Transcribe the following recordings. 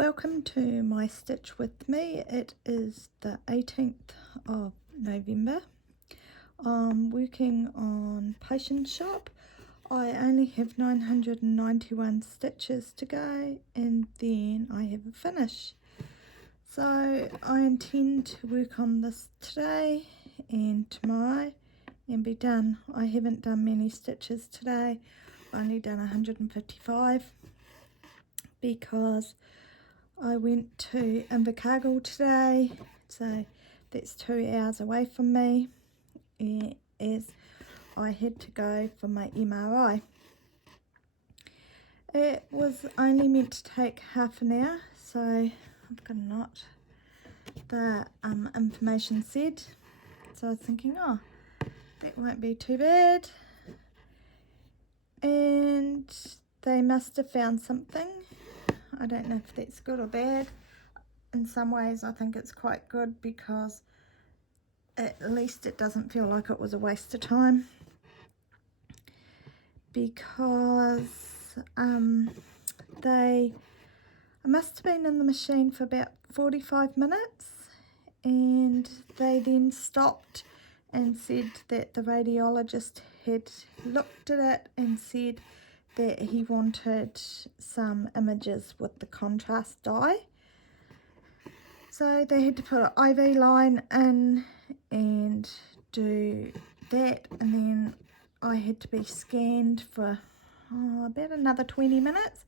Welcome to my stitch with me. It is the 18th of November. I'm working on Patient Shop. I only have 991 stitches to go and then I have a finish. So I intend to work on this today and tomorrow and be done. I haven't done many stitches today. I only done 155 because I went to Invercargill today, so that's 2 hours away from me, as I had to go for my MRI. It was only meant to take half an hour, so I've got a knot. The information said, so I was thinking, oh, that won't be too bad, and they must have found something. I don't know if that's good or bad. In some ways I think it's quite good because at least it doesn't feel like it was a waste of time, because I must have been in the machine for about 45 minutes and they then stopped and said that the radiologist had looked at it and said that he wanted some images with the contrast dye. So they had to put an IV line in and do that, and then I had to be scanned for about another 20 minutes.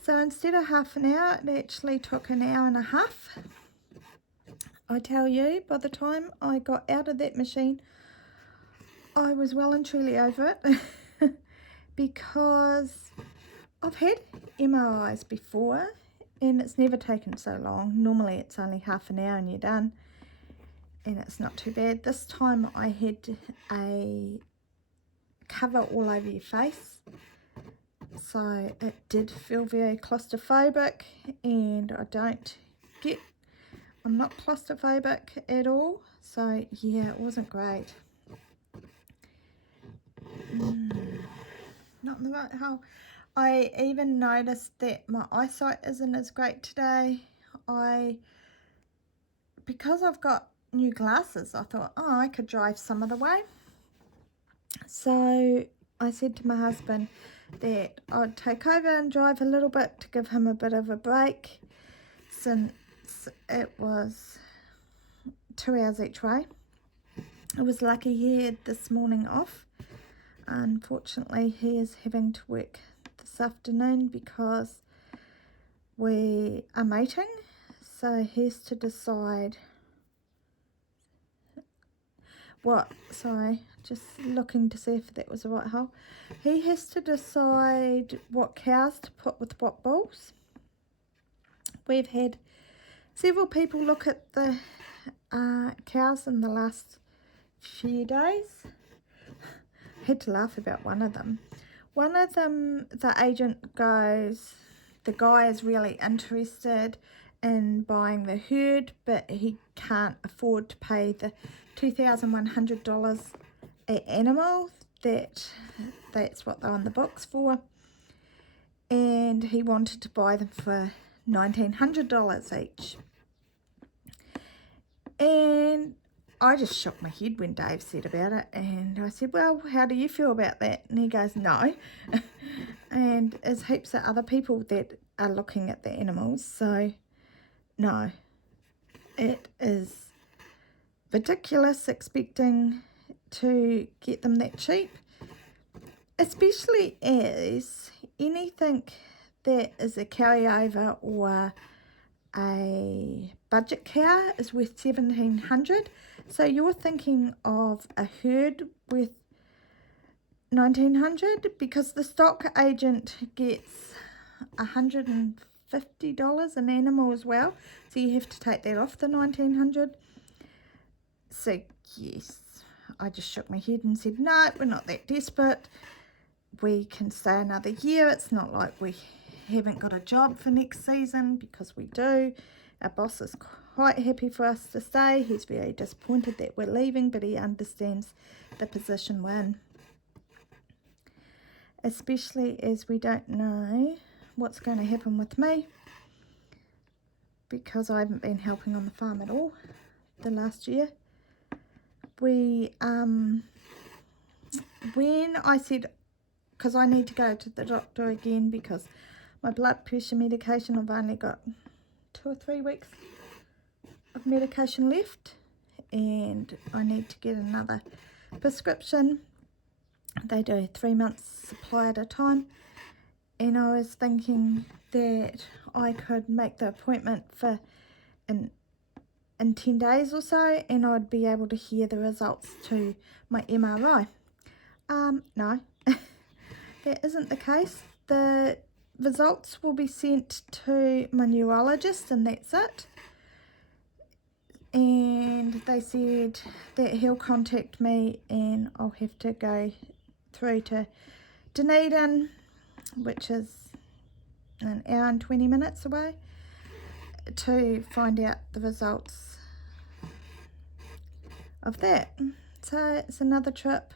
So instead of half an hour, it actually took an hour and a half. I tell you, by the time I got out of that machine, I was well and truly over it. Because I've had MRIs before and it's never taken so long. Normally it's only half an hour and you're done, and it's not too bad. This time I had a cover all over your face, so it did feel very claustrophobic, and I'm not claustrophobic at all, so yeah, it wasn't great. Not in the right hole. I even noticed that my eyesight isn't as great today. Because I've got new glasses, I thought, oh, I could drive some of the way. So I said to my husband that I'd take over and drive a little bit to give him a bit of a break, since it was 2 hours each way. I was lucky he had this morning off. Unfortunately, he is having to work this afternoon because we are mating, so he has to decide just looking to see if that was the right hole. He has to decide what cows to put with what bulls. We've had several people look at the cows in the last few days. I had to laugh about one of them. One of them, the agent goes, the guy is really interested in buying the herd, but he can't afford to pay the $2,100 an animal. That's what they're on the books for. And he wanted to buy them for $1,900 each. And I just shook my head when Dave said about it, and I said, well, how do you feel about that? And he goes, no. And there's heaps of other people that are looking at the animals, so no. It is ridiculous expecting to get them that cheap, especially as anything that is a carryover or a budget cow is worth $1,700. So you're thinking of a herd worth $1,900, because the stock agent gets $150 an animal as well. So you have to take that off the $1,900. So yes, I just shook my head and said, no, we're not that desperate. We can stay another year. It's not like we haven't got a job for next season, because we do. Our boss is quite happy for us to stay. He's very disappointed that we're leaving, but he understands the position we're in, especially as we don't know what's going to happen with me. because I haven't been helping on the farm at all the last year. When I said, because I need to go to the doctor again because my blood pressure medication, I've only got 2 or 3 weeks of medication left, and I need to get another prescription. They do 3 months supply at a time, and I was thinking that I could make the appointment for in 10 days or so, and I'd be able to hear the results to my MRI. No, that isn't the case. The results will be sent to my neurologist, and that's it. And they said that he'll contact me, and I'll have to go through to Dunedin, which is an hour and 20 minutes away, to find out the results of that. So it's another trip.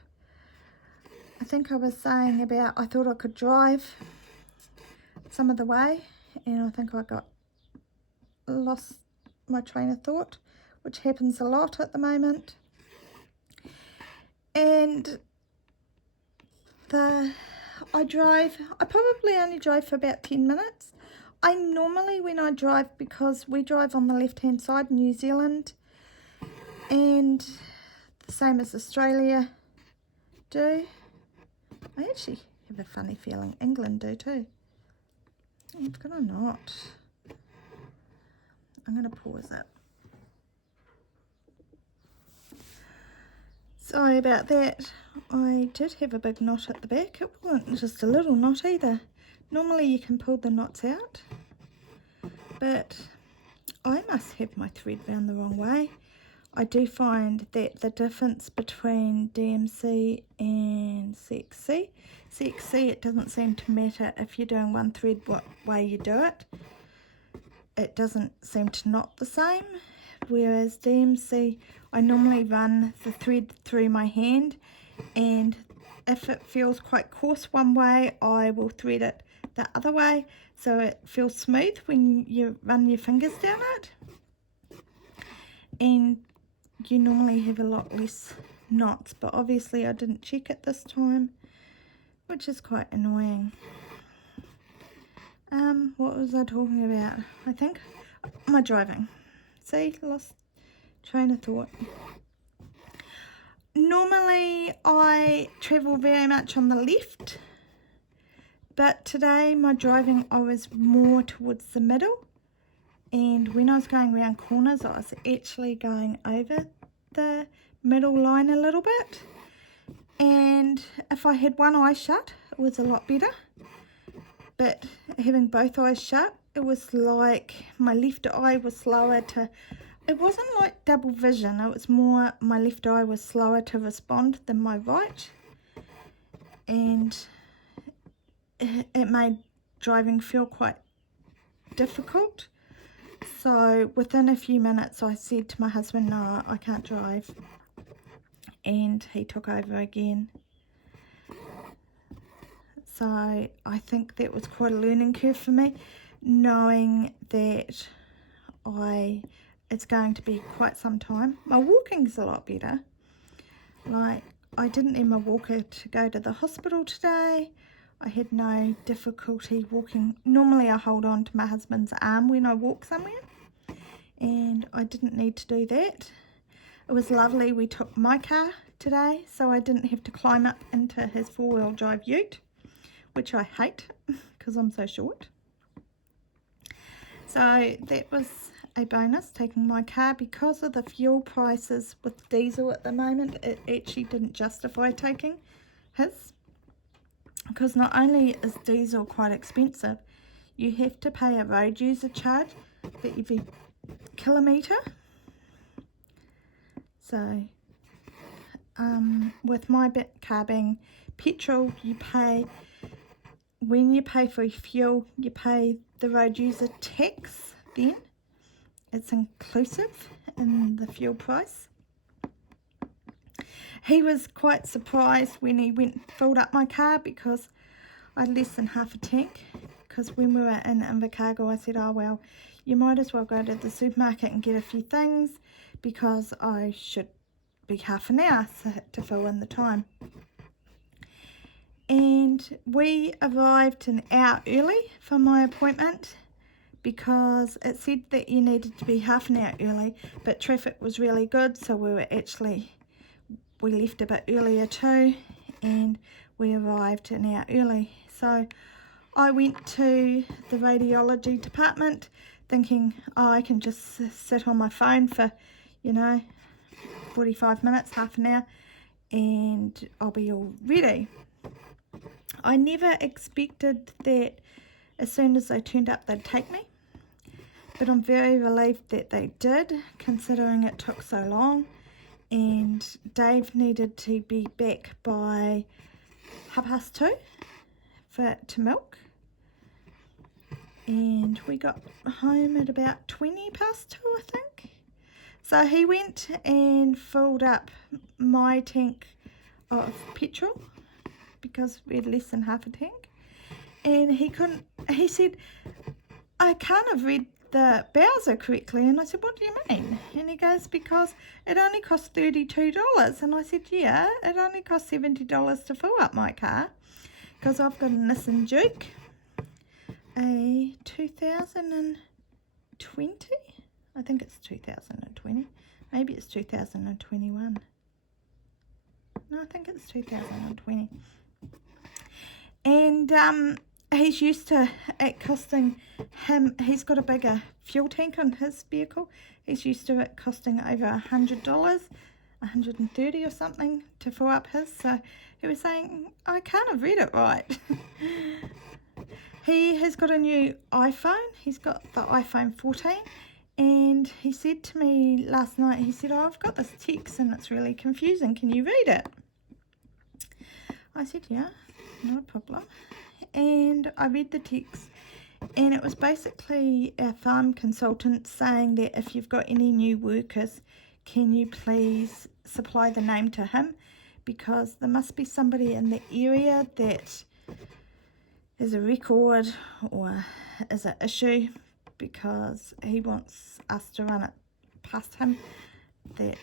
I think I was saying about I thought I could drive some of the way, and I think I got lost my train of thought, which happens a lot at the moment. And I probably only drove for about 10 minutes. I normally, when I drive, because we drive on the left hand side, New Zealand, and the same as Australia do. I actually have a funny feeling England do too. I've got a knot. I'm going to pause it. Sorry about that. I did have a big knot at the back. It wasn't just a little knot either. Normally you can pull the knots out, but I must have my thread wound the wrong way. I do find that the difference between DMC and CXC, it doesn't seem to matter if you're doing one thread what way you do it. It doesn't seem to knot the same. Whereas DMC, I normally run the thread through my hand, and if it feels quite coarse one way, I will thread it the other way so it feels smooth when you run your fingers down it. And you normally have a lot less knots, but obviously I didn't check it this time, which is quite annoying. What was I talking about? I think my driving. See, lost train of thought. Normally I travel very much on the left, but today my driving, I was more towards the middle, and when I was going around corners I was actually going over the middle line a little bit, and if I had one eye shut it was a lot better, but having both eyes shut, it was like my left eye was slower to, it wasn't like double vision, it was more my left eye was slower to respond than my right, and it made driving feel quite difficult. So within a few minutes I said to my husband, no, I can't drive, and he took over again. So I think that was quite a learning curve for me, knowing that it's going to be quite some time. My walking's a lot better. Like, I didn't need my walker to go to the hospital today. I had no difficulty walking. Normally I hold on to my husband's arm when I walk somewhere, and I didn't need to do that. It was lovely. We took my car today, so I didn't have to climb up into his four-wheel drive ute, which I hate because I'm so short. So that was a bonus, taking my car. Because of the fuel prices with diesel at the moment, it actually didn't justify taking his, because not only is diesel quite expensive, you have to pay a road user charge for every kilometre. So with my car being petrol, you pay, when you pay for fuel, you pay the road user tax then. It's inclusive in the fuel price. He was quite surprised when he went and filled up my car, because I had less than half a tank. Because when we were in Invercargill, I said, oh well, you might as well go to the supermarket and get a few things, because I should be half an hour to fill in the time. And we arrived an hour early for my appointment, because it said that you needed to be half an hour early, but traffic was really good, so we left a bit earlier too, and we arrived an hour early. So I went to the radiology department thinking, oh, I can just sit on my phone for, 45 minutes, half an hour, and I'll be all ready. I never expected that as soon as they turned up they'd take me, but I'm very relieved that they did, considering it took so long, and Dave needed to be back by 2:30 to milk, and we got home at about 2:20, I think. So he went and filled up my tank of petrol, because we had less than half a tank, and he said, I can't have read the Bowser correctly. And I said, what do you mean? And he goes, because it only cost $32. And I said, yeah, it only cost $70 to fill up my car, because I've got a Nissan Juke, a 2020, I think it's 2020, maybe it's 2021, no, I think it's 2020, and he's used to it costing him, he's got a bigger fuel tank on his vehicle, he's used to it costing over $100, $130 or something to fill up his. So he was saying, I can't have read it right. He has got a new iPhone, he's got the iPhone 14, and he said to me last night, he said, oh, I've got this text and it's really confusing, can you read it? I said, yeah, no problem. And I read the text, and it was basically our farm consultant saying that if you've got any new workers, can you please supply the name to him, because there must be somebody in the area that is a record or is an issue, because he wants us to run it past him that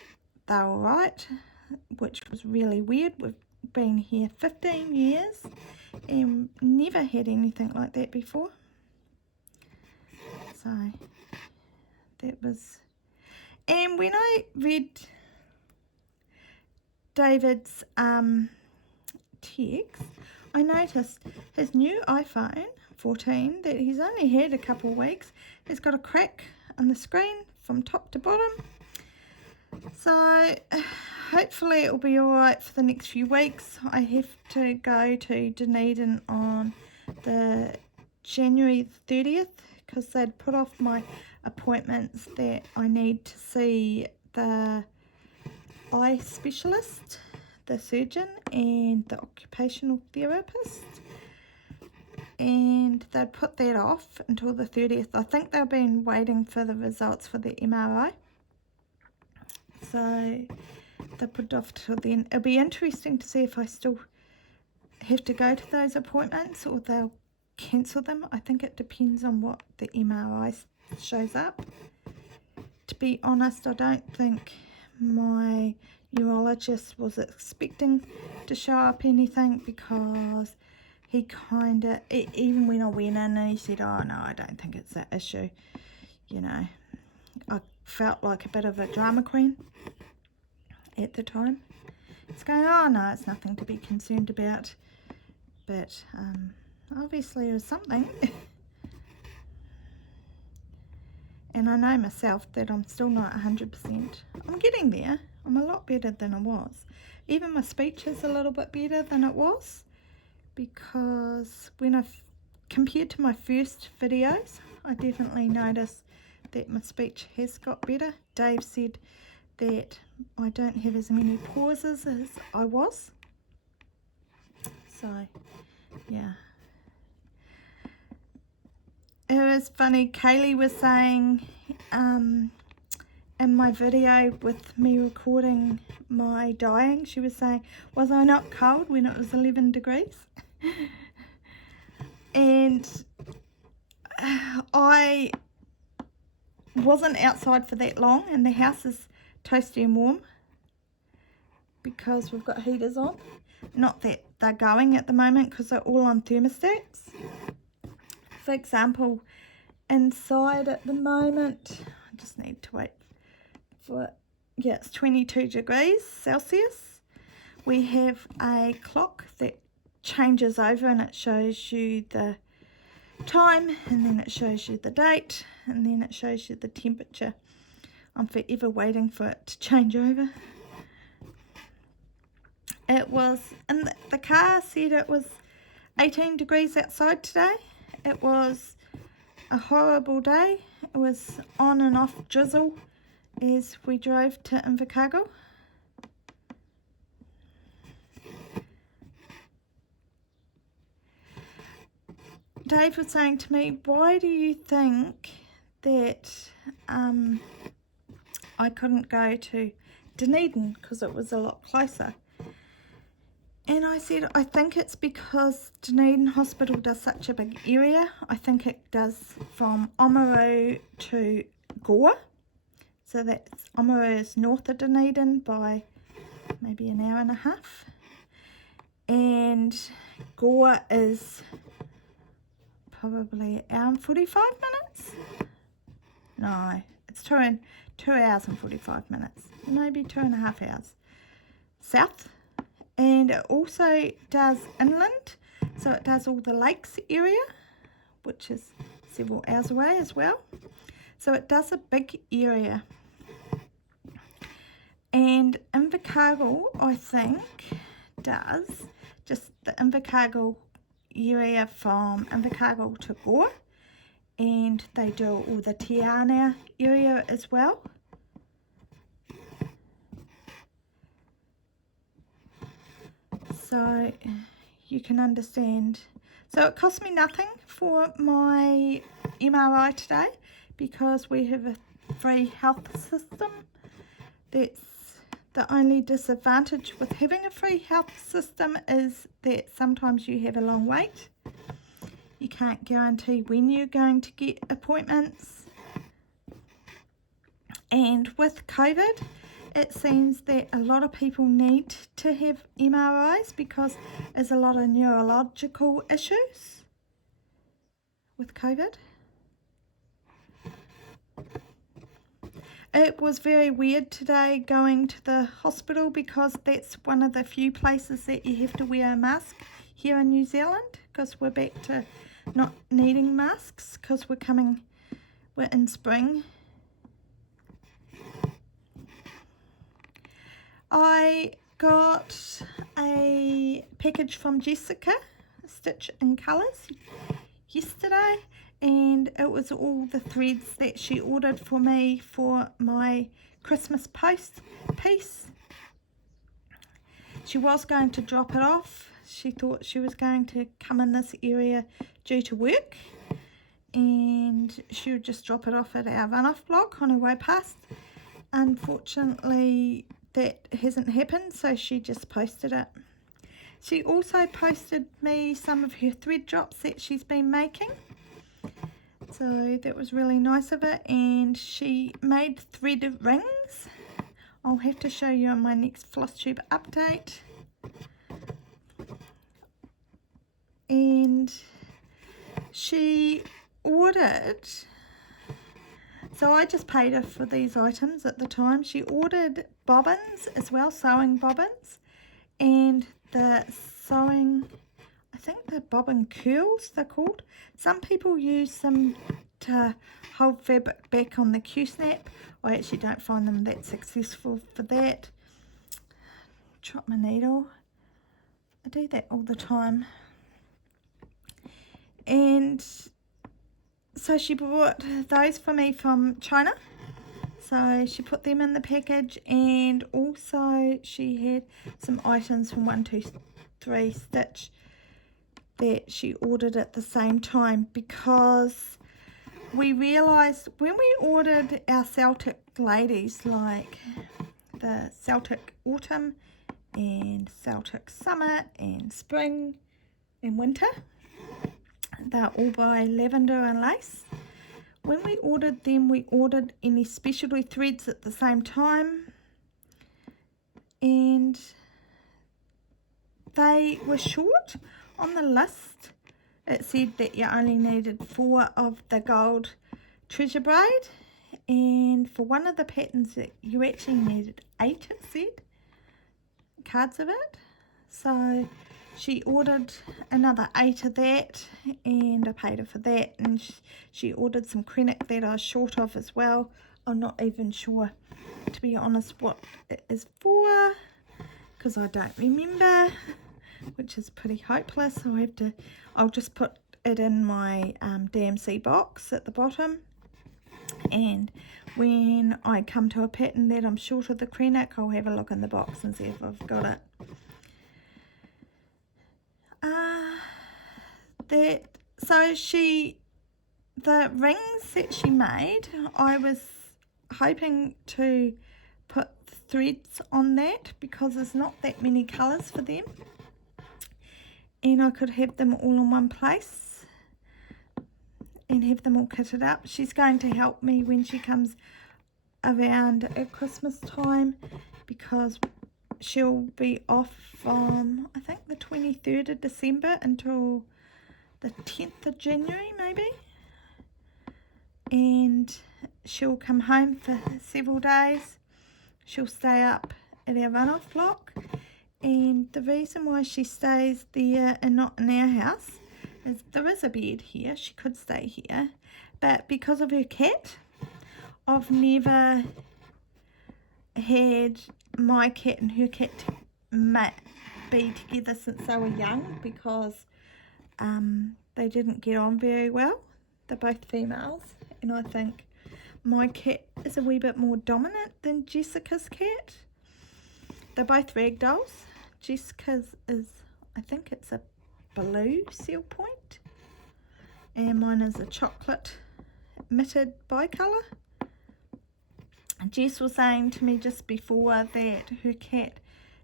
they're all right, which was really weird. We've been here 15 years and never had anything like that before. So that was, and when I read David's text, I noticed his new iPhone 14 that he's only had a couple of weeks has got a crack on the screen from top to bottom. So hopefully it will be alright for the next few weeks. I have to go to Dunedin on the January 30th, because they'd put off my appointments that I need to see the eye specialist, the surgeon, and the occupational therapist, and they'd put that off until the 30th. I think they've been waiting for the results for the MRI, so they put it off till then. It'll be interesting to see if I still have to go to those appointments or they'll cancel them. I think it depends on what the MRI shows up. To be honest, I don't think my urologist was expecting to show up anything, because he kind of, even when I went in and he said, oh no, I don't think it's that issue, I felt like a bit of a drama queen at the time. It's going, oh no, it's nothing to be concerned about, but obviously it was something. And I know myself that I'm still not 100%. I'm getting there. I'm a lot better than I was. Even my speech is a little bit better than it was, because when I've compared to my first videos, I definitely noticed that my speech has got better. Dave said that I don't have as many pauses as I was. So, yeah. It was funny, Kaylee was saying in my video with me recording my dying, she was saying, was I not cold when it was 11 degrees? And I wasn't outside for that long, and the house is toasty and warm because we've got heaters on. Not that they're going at the moment because they're all on thermostats. For example, inside at the moment, I just need to wait for it. Yeah, it's 22 degrees Celsius. We have a clock that changes over and it shows you the time, and then it shows you the date, and then it shows you the temperature. I'm forever waiting for it to change over. It was, and the car said it was 18 degrees outside today. It was a horrible day. It was on and off drizzle as we drove to Invercargill. Dave was saying to me, why do you think that I couldn't go to Dunedin because it was a lot closer? And I said, I think it's because Dunedin Hospital does such a big area. I think it does from Oamaru to Gore. So that's Oamaru is north of Dunedin by maybe an hour and a half. And Gore is probably an hour and 45 minutes. No, it's 2 hours and 45 minutes. Maybe 2.5 hours south. And it also does inland, so it does all the lakes area, which is several hours away as well. So it does a big area. And Invercargill, I think, does just the Invercargill area from Invercargill to Gore, and they do all the Te Anau area as well. So you can understand. So it cost me nothing for my MRI today because we have a free health system. That's the only disadvantage with having a free health system is that sometimes you have a long wait. You can't guarantee when you're going to get appointments. And with COVID, it seems that a lot of people need to have MRIs because there's a lot of neurological issues with COVID. It was very weird today going to the hospital because that's one of the few places that you have to wear a mask here in New Zealand, because we're back to not needing masks because we're in spring. I got a package from Jessica, Stitch in Colours, yesterday, and it was all the threads that she ordered for me for my Christmas post piece. She was going to drop it off. She thought she was going to come in this area due to work, and she would just drop it off at our runoff block on her way past. Unfortunately, that hasn't happened, so she just posted it. She also posted me some of her thread drops that she's been making, so that was really nice of her. And she made thread rings. I'll have to show you on my next Flosstube update. And she ordered, so I just paid her for these items at the time. She ordered bobbins as well, sewing bobbins, and the sewing, I think the bobbin curls they're called. Some people use them to hold fabric back on the Q-snap. I actually don't find them that successful for that. Drop my needle. I do that all the time. And so she bought those for me from China. So she put them in the package, and also she had some items from 123 Stitch that she ordered at the same time, because we realised when we ordered our Celtic ladies, like the Celtic Autumn and Celtic Summer and Spring and Winter, they're all by Lavender and Lace. when we ordered them, we ordered any specialty threads at the same time, and they were short on the list. It said that you only needed 4 of the gold treasure braid, and for one of the patterns that you actually needed 8, it said, cards of it. So she ordered another 8 of that, and I paid her for that, and she ordered some krennic that I was short of as well. I'm not even sure, to be honest, what it is for, because I don't remember, which is pretty hopeless. So I'll just put it in my DMC box at the bottom, and when I come to a pattern that I'm short of the krennic, I'll have a look in the box and see if I've got it. The rings that she made, I was hoping to put threads on that because there's not that many colours for them, and I could have them all in one place and have them all kitted up. She's going to help me when she comes around at Christmas time, because she'll be off from, I think, the 23rd of December until the 10th of January maybe, and she'll come home for several days. She'll stay up at our runoff block, and the reason why she stays there and not in our house is there is a bed here. She could stay here, but because of her cat, I've never had my cat and her cat be together since they were young, because they didn't get on very well. They're both females, and I think my cat is a wee bit more dominant than Jessica's cat. They're both ragdolls. Jessica's is, I think it's a blue seal point, and mine is a chocolate mitted bicolour. Jess was saying to me just before that her cat,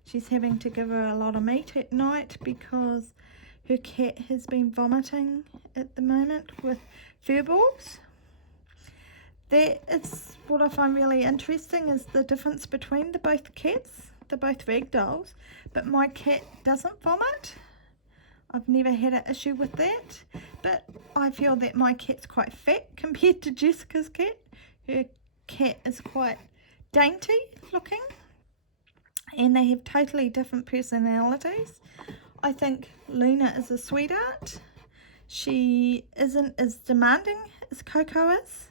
she's having to give her a lot of meat at night because her cat has been vomiting at the moment with fur balls. That is what I find really interesting, is the difference between the both cats. They're both ragdolls, but my cat doesn't vomit. I've never had an issue with that, but I feel that my cat's quite fat compared to Jessica's cat. Her cat is quite dainty looking, and they have totally different personalities. I think Luna is a sweetheart. She isn't as demanding as Coco is.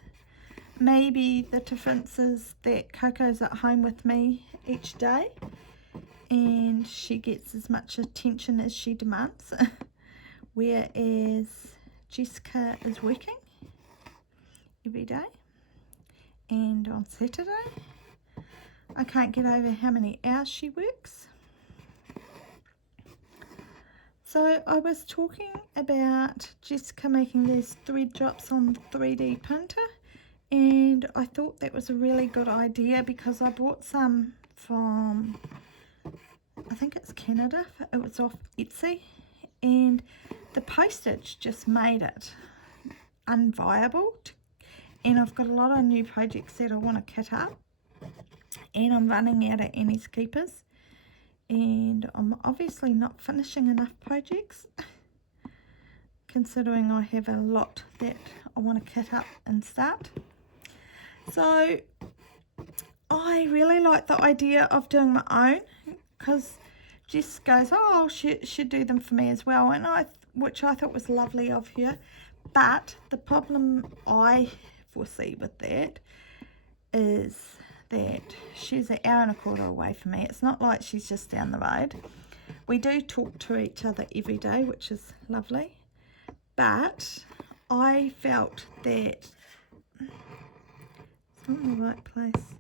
Maybe the difference is that Coco's at home with me each day, and she gets as much attention as she demands, whereas Jessica is working every day. And on Saturday, I can't get over how many hours she works. So I was talking about Jessica making these thread drops on the 3D printer, and I thought that was a really good idea because I bought some from, I think it's Canada. It was off Etsy, and the postage just made it unviable, and I've got a lot of new projects that I want to kit up, and I'm running out of Annie's Keepers, and I'm obviously not finishing enough projects considering I have a lot that I want to kit up and start. So I really like the idea of doing my own, because Jess goes, oh, she should do them for me as well, and which I thought was lovely of her. But the problem I foresee with that is that she's an hour and a quarter away from me. It's not like she's just down the road. We do talk to each other every day, which is lovely, but I felt that it's not in the right place.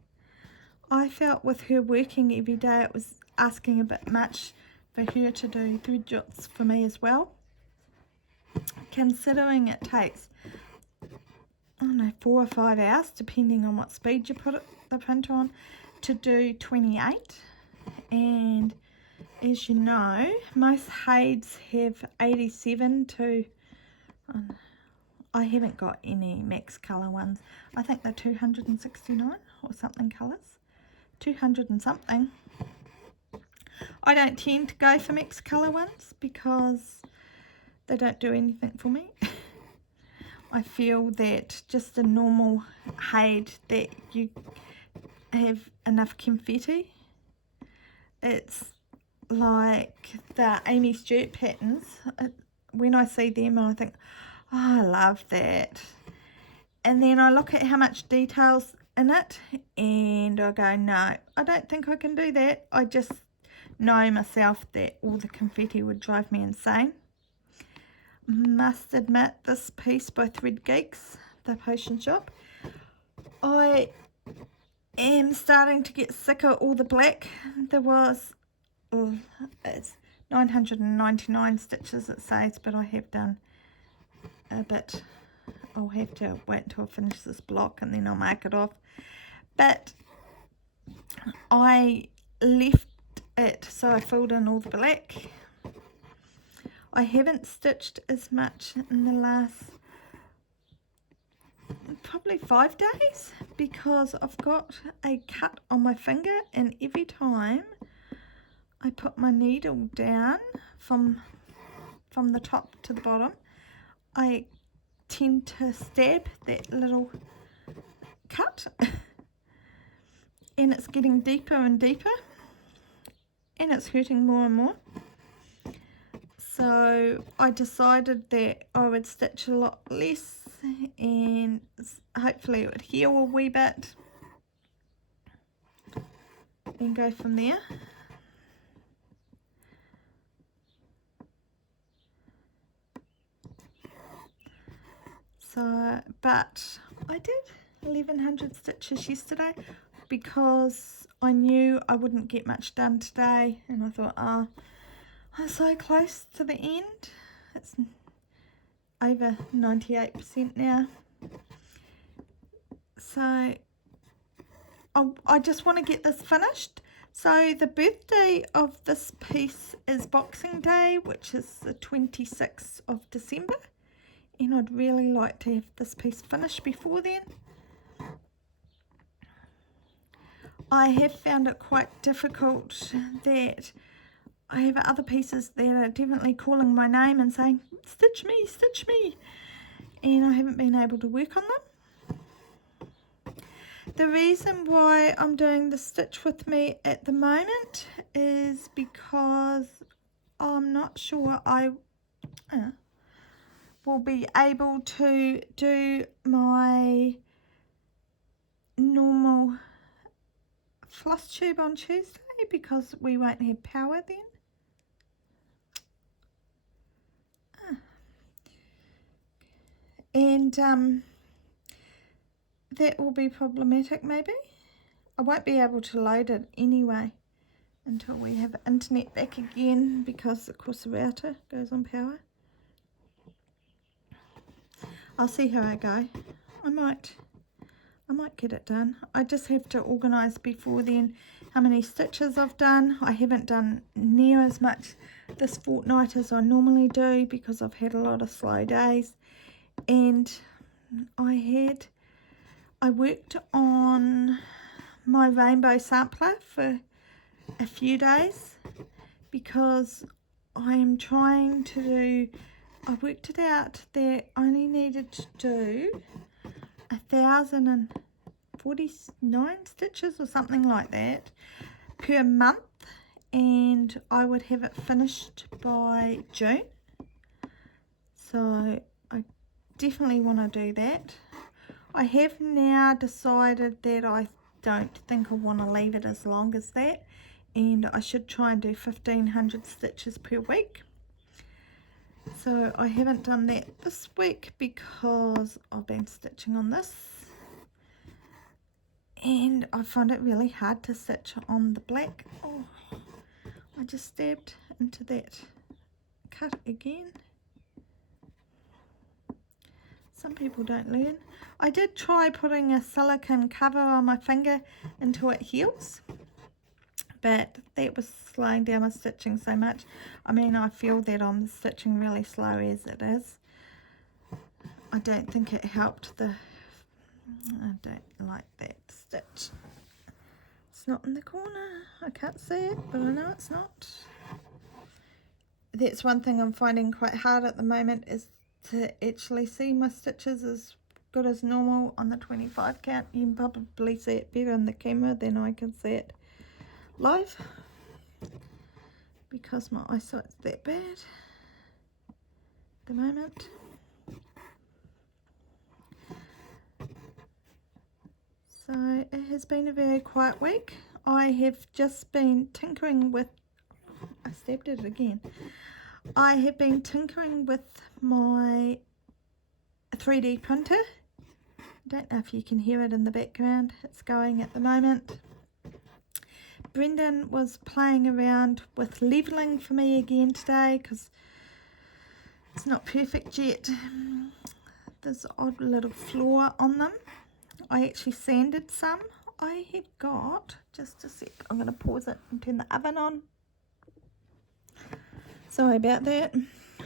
I felt with her working every day, it was asking a bit much for her to do thread drops for me as well, considering it takes, I don't know, 4 or 5 hours, depending on what speed you put the printer on, to do 28. And as you know, most Hades have 87 to, I haven't got any max colour ones. I think they're 269 or something colours. 200 and something. I don't tend to go for max colour ones because they don't do anything for me. I feel that just a normal shade that you have enough confetti. It's like the Amy Stewart patterns. When I see them I think, oh, I love that. And then I look at how much detail's in it and I go, no, I don't think I can do that. I just know myself that all the confetti would drive me insane. Must admit, this piece by Thread Geeks, the potion shop, I am starting to get sick of all the black. There was, it's 999 stitches it says, but I have done a bit. I'll have to wait until I finish this block and then I'll mark it off. But I left it so I filled in all the black. I haven't stitched as much in the last probably 5 days because I've got a cut on my finger, and every time I put my needle down from the top to the bottom, I tend to stab that little cut and it's getting deeper and deeper and it's hurting more and more. So I decided that I would stitch a lot less and hopefully it would heal a wee bit and go from there. So, but I did 1100 stitches yesterday because I knew I wouldn't get much done today, and I thought, I'm so close to the end. It's over 98% now. So I just want to get this finished. So the birthday of this piece is Boxing Day, which is the 26th of December. And I'd really like to have this piece finished before then. I have found it quite difficult that I have other pieces that are definitely calling my name and saying, stitch me, and I haven't been able to work on them. The reason why I'm doing the stitch with me at the moment is because I'm not sure I will be able to do my normal Flosstube on Tuesday because we won't have power then. And that will be problematic maybe. I won't be able to load it anyway until we have internet back again because of course the router goes on power. I'll see how I go. I might get it done. I just have to organise before then how many stitches I've done. I haven't done near as much this fortnight as I normally do because I've had a lot of slow days. And I worked on my rainbow sampler for a few days because I am trying to do, I worked it out that I only needed to do 1,049 stitches or something like that per month, and I would have it finished by June. So I definitely want to do that. I have now decided that I don't think I want to leave it as long as that, and I should try and do 1,500 stitches per week. So I haven't done that this week because I've been stitching on this, and I find it really hard to stitch on the black. Oh, I just stabbed into that cut again. Some people don't learn. I did try putting a silicone cover on my finger until it heals, but that was slowing down my stitching so much. I mean, I feel that I'm stitching really slow as it is. I don't think it helped I don't like that stitch. It's not in the corner. I can't see it, but I know it's not. That's one thing I'm finding quite hard at the moment, is to actually see my stitches as good as normal on the 25 count. You can probably see it better on the camera than I can see it live, because my eyesight's that bad at the moment. So it has been a very quiet week. I have just been tinkering with, I stabbed it again. I have been tinkering with my 3D printer. I don't know if you can hear it in the background. It's going at the moment. Brendan was playing around with levelling for me again today, because it's not perfect yet. There's an odd little flaw on them. I actually sanded some. I have got, just a sec, I'm going to pause it and turn the oven on. Sorry about that.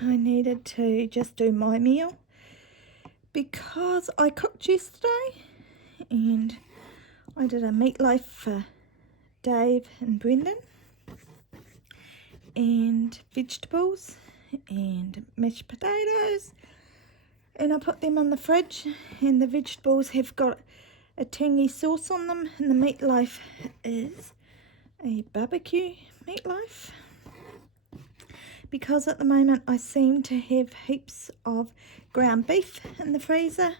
I needed to just do my meal because I cooked yesterday, and I did a meatloaf for Dave and Brendan, and vegetables and mashed potatoes, and I put them in the fridge, and the vegetables have got a tangy sauce on them, and the meatloaf is a barbecue meatloaf, because at the moment I seem to have heaps of ground beef in the freezer,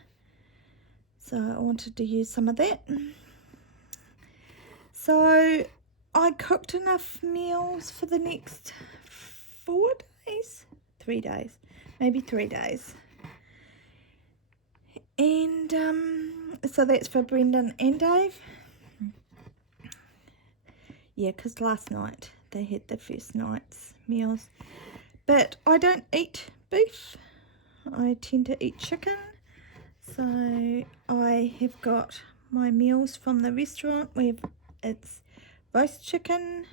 so I wanted to use some of that. So I cooked enough meals for the next 4 days, 3 days, maybe 3 days. And so that's for Brendan and Dave. Yeah, because last night they had the first night's meals. But I don't eat beef. I tend to eat chicken. So I have got my meals from the restaurant where it's roast chicken,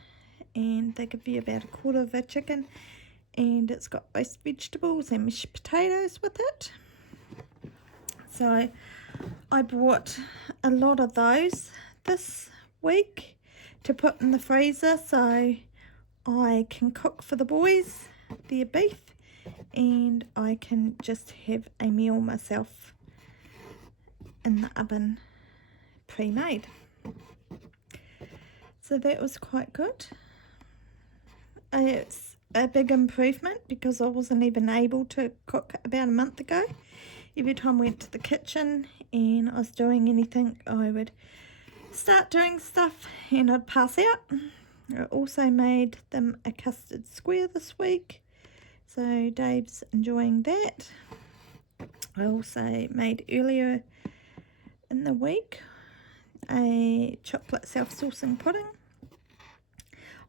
and they give you about 1/4 of a chicken, and it's got roast vegetables and mashed potatoes with it. So I bought a lot of those this week to put in the freezer, so I can cook for the boys their beef, and I can just have a meal myself in the oven pre-made. So that was quite good. It's a big improvement because I wasn't even able to cook about a month ago. Every time I went to the kitchen and I was doing anything, I would start doing stuff and I'd pass out. I also made them a custard square this week, so Dave's enjoying that. I also made earlier in the week a chocolate self-saucing pudding.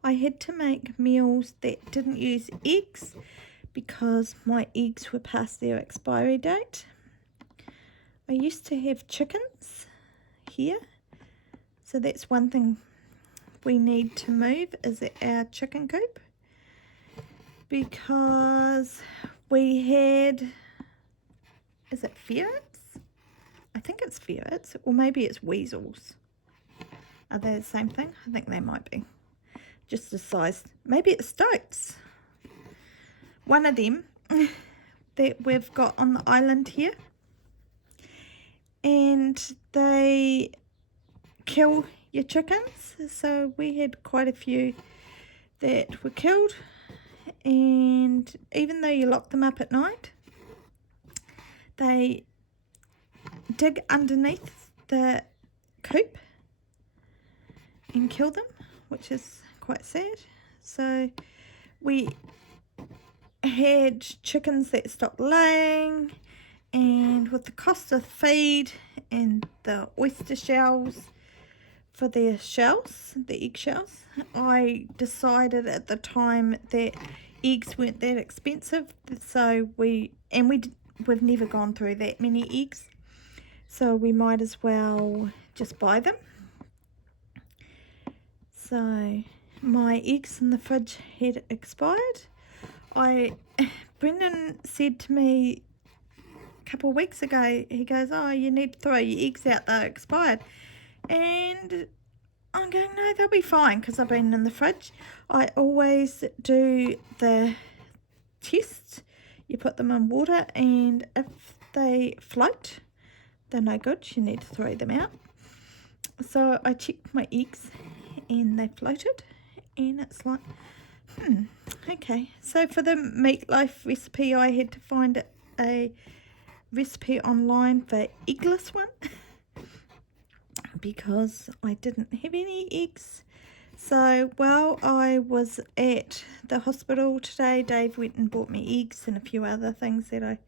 I had to make meals that didn't use eggs because my eggs were past their expiry date. I used to have chickens here, so that's one thing we need to move, is our chicken coop, because we had, is it ferrets? I think it's ferrets, or maybe it's weasels. Are they the same thing? I think they might be. Just the size. Maybe it's stoats. One of them that we've got on the island here. And they kill your chickens. So we had quite a few that were killed. And even though you lock them up at night, they dig underneath the coop and kill them, which is quite sad. So we had chickens that stopped laying, and with the cost of feed and the oyster shells for their shells, the egg shells, I decided at the time that eggs weren't that expensive, so we've never gone through that many eggs, so we might as well just buy them. So my eggs in the fridge had expired. Brendan said to me a couple of weeks ago, he goes, oh, you need to throw your eggs out, they're expired. And I'm going, no, they'll be fine, because I've been in the fridge. I always do the tests. You put them in water, and if they float, they're no good. You need to throw them out. So I checked my eggs, and they floated, and it's like, okay. So for the meatloaf recipe, I had to find a recipe online for eggless one because I didn't have any eggs. So while I was at the hospital today, Dave went and bought me eggs and a few other things that I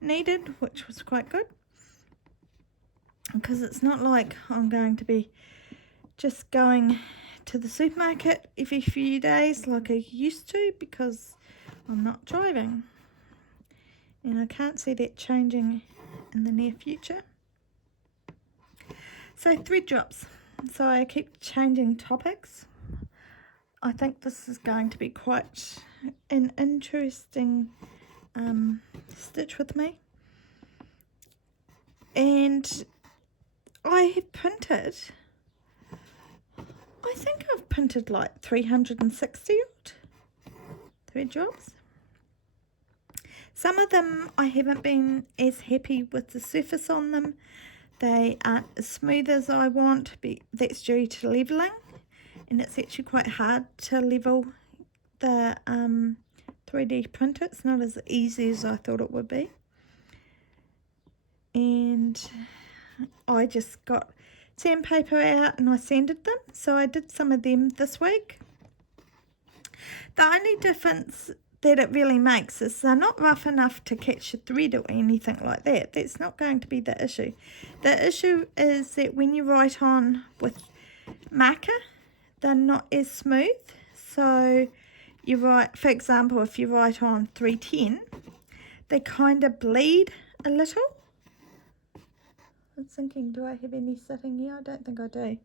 needed, which was quite good, because it's not like I'm going to be just going to the supermarket every few days like I used to, because I'm not driving, and I can't see that changing in the near future. So thread drops. So I keep changing topics. I think this is going to be quite an interesting stitch with me. And I have printed, I think I've printed like 360 odd thread drops. Some of them I haven't been as happy with the surface on them. They aren't as smooth as I want. That's due to levelling, and it's actually quite hard to level the 3D printer. It's not as easy as I thought it would be. And I just got sandpaper out and I sanded them. So I did some of them this week. The only difference that it really makes is they're not rough enough to catch a thread or anything like that. That's not going to be the issue. The issue is that when you write on with marker, they're not as smooth. So you write, for example, if you write on 310, they kind of bleed a little. I was thinking, do I have any sitting here? I don't think I do.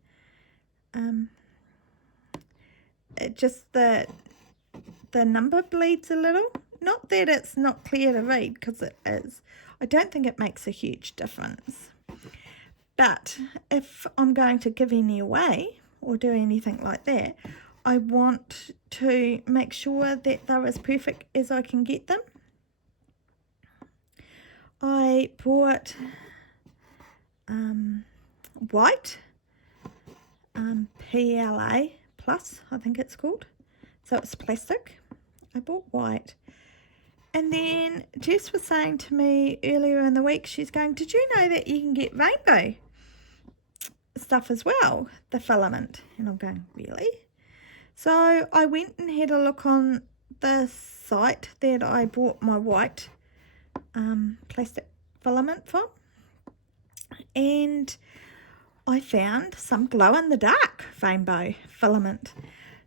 It just the number bleeds a little. Not that it's not clear to read, because it is. I don't think it makes a huge difference. But if I'm going to give any away or do anything like that, I want to make sure that they're as perfect as I can get them. I bought white, PLA plus, I think it's called. So it's plastic. I bought white. And then Jess was saying to me earlier in the week, she's going, did you know that you can get rainbow stuff as well, the filament? And I'm going, really? So I went and had a look on the site that I bought my white plastic filament from, and I found some glow-in-the-dark rainbow filament.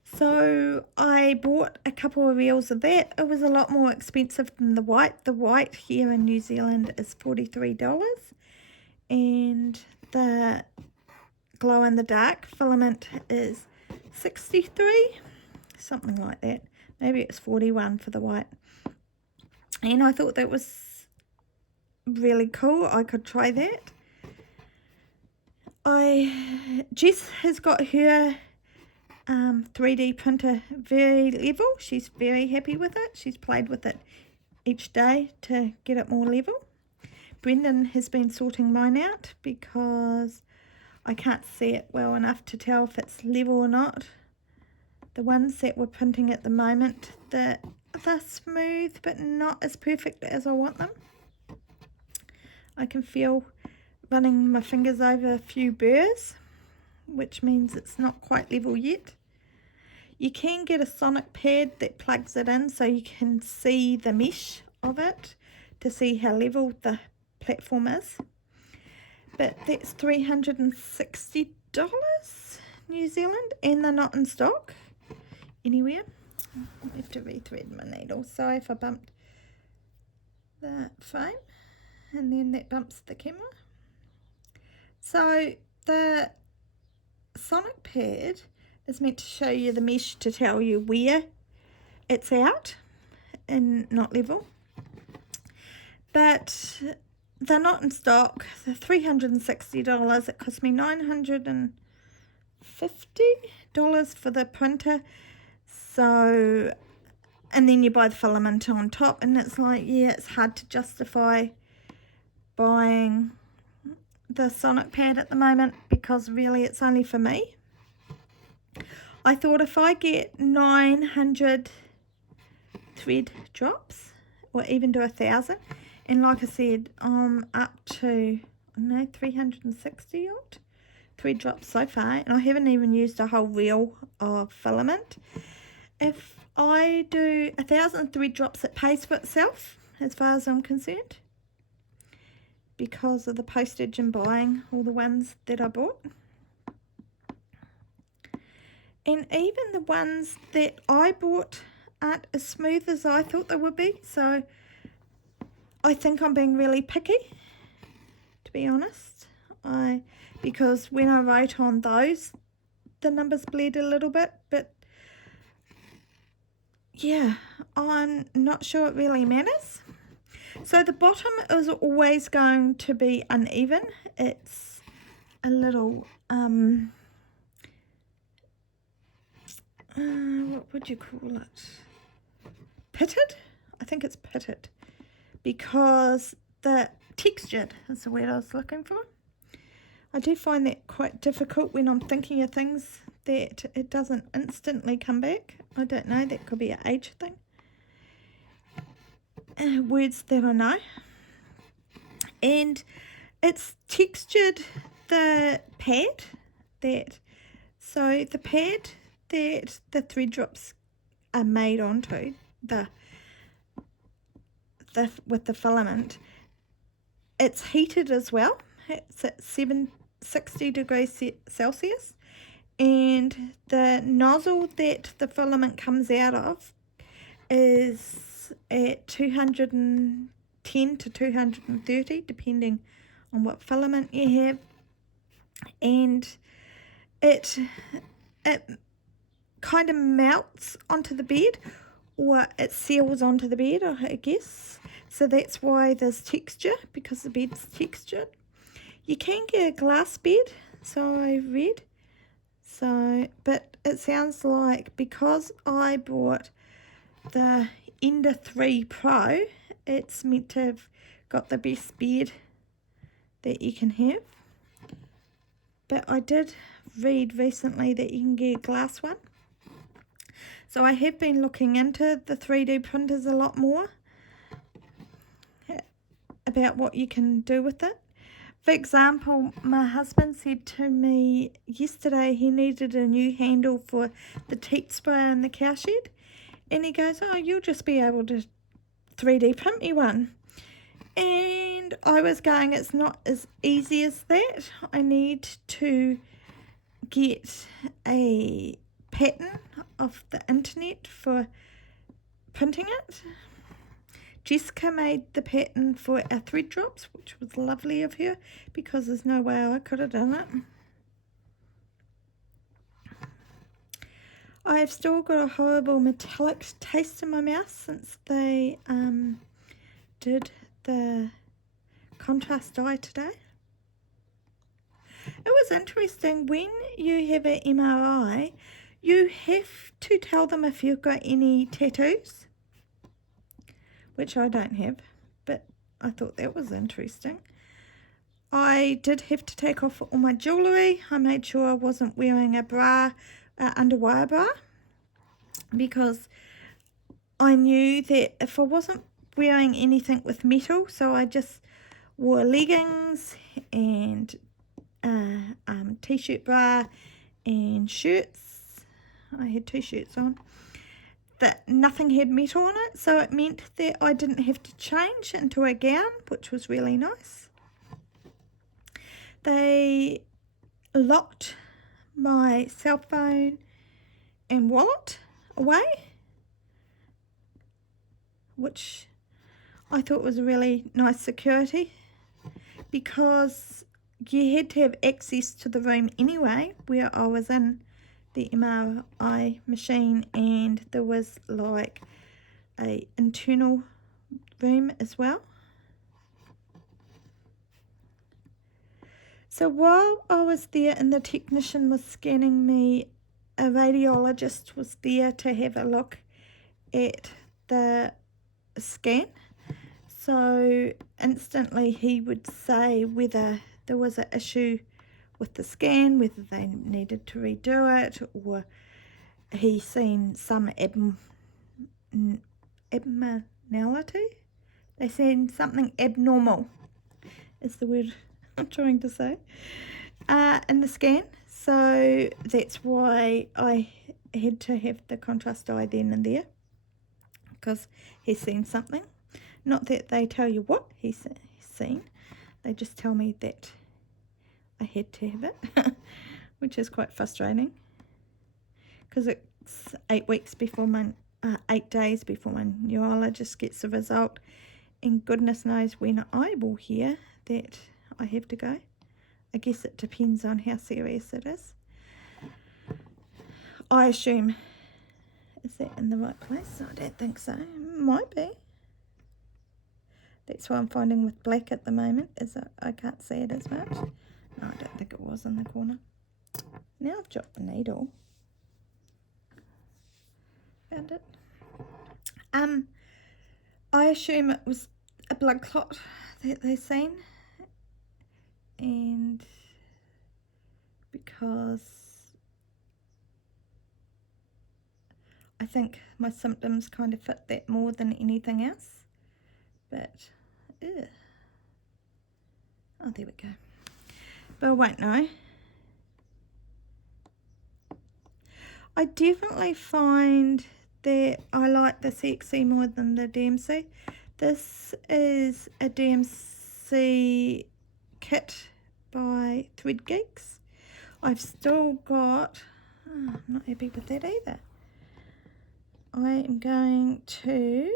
So I bought a couple of reels of that. It was a lot more expensive than the white. The white here in New Zealand is $43, and the glow-in-the-dark filament is $63, something like that. Maybe it's $41 for the white. And I thought that was really cool. I could try that. Jess has got her 3D printer very level. She's very happy with it. She's played with it each day to get it more level. Brendan has been sorting mine out because I can't see it well enough to tell if it's level or not. The ones that we're printing at the moment, they're smooth but not as perfect as I want them. I can feel running my fingers over a few burrs, which means it's not quite level yet. You can get a sonic pad that plugs it in so you can see the mesh of it to see how level the platform is. But that's $360 New Zealand, and they're not in stock anywhere. I have to rethread my needle. So if I bumped the frame, and then that bumps the camera. So the sonic pad is meant to show you the mesh to tell you where it's out and not level. But they're not in stock. They're $360. It cost me $950 for the printer. So, and then you buy the filament on top, and it's like, yeah, it's hard to justify buying the Sonic pad at the moment because really it's only for me. I thought if I get 900 thread drops, or even do 1,000, and like I said, I'm up to, I don't know, 360 odd thread drops so far, and I haven't even used a whole reel of filament. If I do 1,000 thread drops, it pays for itself as far as I'm concerned, because of the postage and buying all the ones that I bought. And even the ones that I bought aren't as smooth as I thought they would be, so I think I'm being really picky, to be honest. Because when I wrote on those, the numbers bled a little bit, but yeah, I'm not sure it really matters. So the bottom is always going to be uneven. It's a little, what would you call it? Pitted? I think it's pitted. Because the textured is the word I was looking for. I do find that quite difficult when I'm thinking of things that it doesn't instantly come back. I don't know, that could be an age thing. Words that I know. And it's textured, the pad so the pad that the thread drops are made onto, with the filament, it's heated as well. It's at 760 degrees Celsius, and the nozzle that the filament comes out of is at 210 to 230 depending on what filament you have, and it kind of melts onto the bed, or it seals onto the bed, I guess. So that's why there's texture, because the bed's textured. You can get a glass bed, so I read. But it sounds like because I bought the Ender 3 Pro, it's meant to have got the best bed that you can have. But I did read recently that you can get a glass one. So I have been looking into the 3D printers a lot more, about what you can do with it. For example, my husband said to me yesterday he needed a new handle for the teat sprayer in the cowshed, and he goes, oh, you'll just be able to 3D print me one. And I was going, it's not as easy as that. I need to get a pattern off the internet for printing it. Jessica made the pattern for our thread drops, which was lovely of her, because there's no way I could have done it. I've still got a horrible metallic taste in my mouth since they did the contrast dye today. It was interesting, when you have an MRI, you have to tell them if you've got any tattoos, which I don't have, but I thought that was interesting. I did have to take off all my jewellery. I made sure I wasn't wearing a bra, underwire bra, because I knew that if I wasn't wearing anything with metal, so I just wore leggings and t-shirt bra and shirts. I had 2 shirts on. That nothing had metal on it, so it meant that I didn't have to change into a gown, which was really nice. They locked my cell phone and wallet away, which I thought was a really nice security, because you had to have access to the room anyway where I was in the MRI machine, and there was like a internal room as well. So while I was there and the technician was scanning me, a radiologist was there to have a look at the scan. So instantly he would say whether there was an issue with the scan, whether they needed to redo it, or he seen some abnormality. They seen something abnormal, is the word I'm trying to say, in the scan. So that's why I had to have the contrast dye then and there, because he's seen something. Not that they tell you what he's seen, they just tell me that I had to have it, which is quite frustrating, because it's 8 weeks before 8 days before my neurologist gets the result, and goodness knows when I will hear that I have to go. I guess it depends on how serious it is. I assume, is that in the right place? I don't think so. Might be. That's why I'm finding with black at the moment, is that I can't see it as much. No, I don't think it was in the corner. Now I've dropped the needle. Found it. I assume it was a blood clot that they seen, and because I think my symptoms kind of fit that more than anything else. But, oh, there we go. But I won't know. I definitely find that I like the CXC more than the DMC. This is a DMC kit by Thread Geeks. I've still got, I'm not happy with that either. I am going to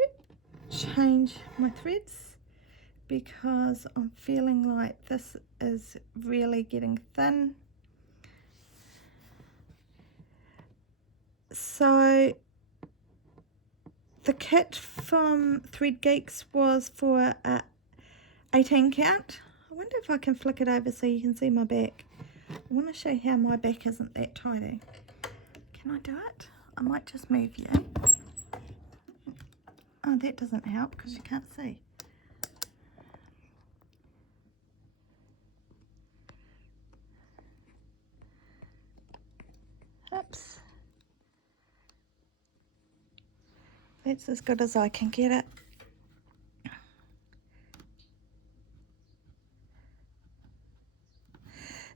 change my threads because I'm feeling like this is really getting thin. So the kit from Thread Geeks was for a 18 count. I wonder if I can flick it over so you can see my back. I want to show you how my back isn't that tidy. Can I do it? I might just move you. Oh, that doesn't help because you can't see. Oops. That's as good as I can get it.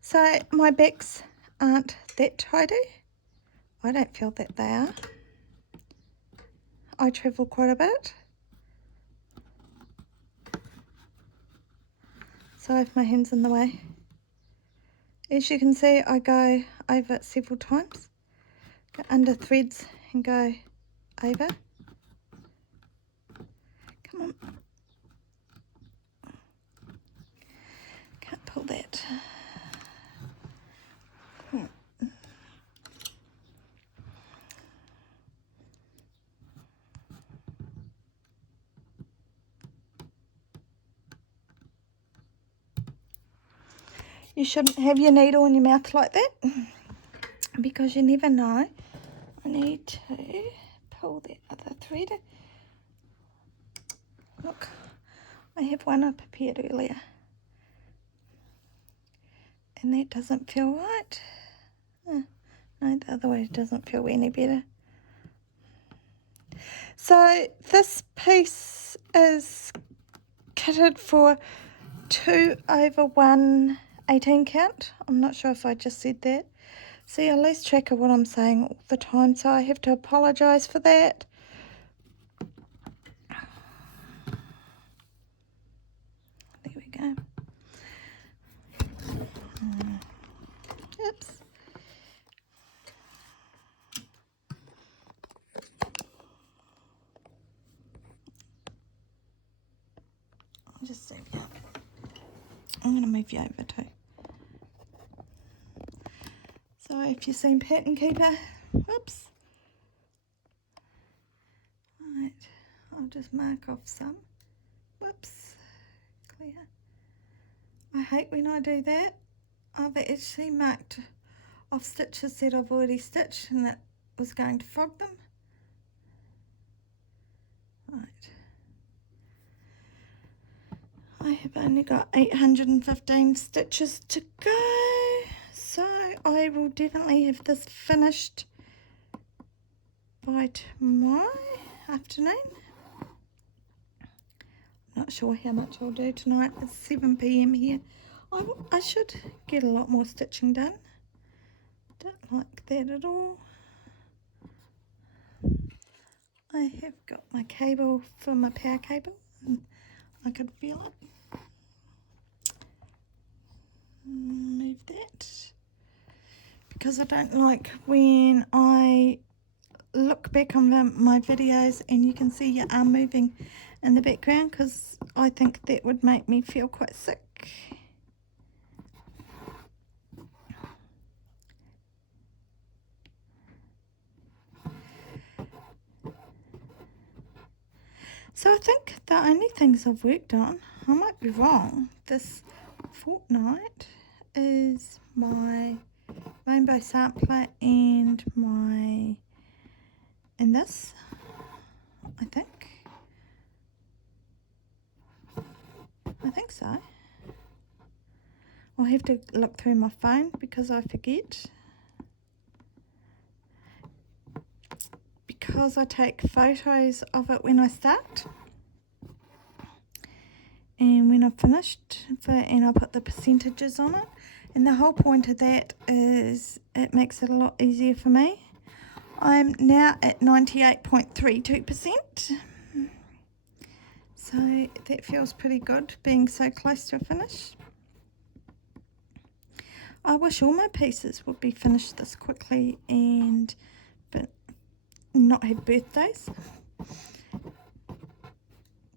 So my backs aren't that tidy. I don't feel that they are. I travel quite a bit. So I have my hands in the way. As you can see, I go over it several times. Go under threads and go over. Come on. Can't pull that. You shouldn't have your needle in your mouth like that, because you never know. I need to pull that other thread. Look, I have one I prepared earlier, and that doesn't feel right. No, the other way doesn't feel any better. So this piece is kitted for 2/1 18 count. I'm not sure if I just said that. See, I lose track of what I'm saying all the time, so I have to apologise for that. There we go. Oops. I'll just save you up. I'm going to move you over too. So if you've seen Pattern Keeper, whoops. Right, I'll just mark off some. Whoops, clear. I hate when I do that. I've actually marked off stitches that I've already stitched and that was going to frog them. Right. I have only got 815 stitches to go, so I will definitely have this finished by tomorrow afternoon. Not sure how much I'll do tonight. It's 7 p.m. here. I should get a lot more stitching done. Don't like that at all. I have got my cable for my power cable. I could feel it. Move that. Because I don't like when I look back on my videos and you can see your arm moving in the background, because I think that would make me feel quite sick. So I think the only things I've worked on, I might be wrong, this fortnight is my rainbow sampler and this, I think so. I'll have to look through my phone because I forget. Because I take photos of it when I start and when I've finished, and I put the percentages on it. And the whole point of that is it makes it a lot easier for me. I'm now at 98.32%. So that feels pretty good, being so close to a finish. I wish all my pieces would be finished this quickly and not have birthdays,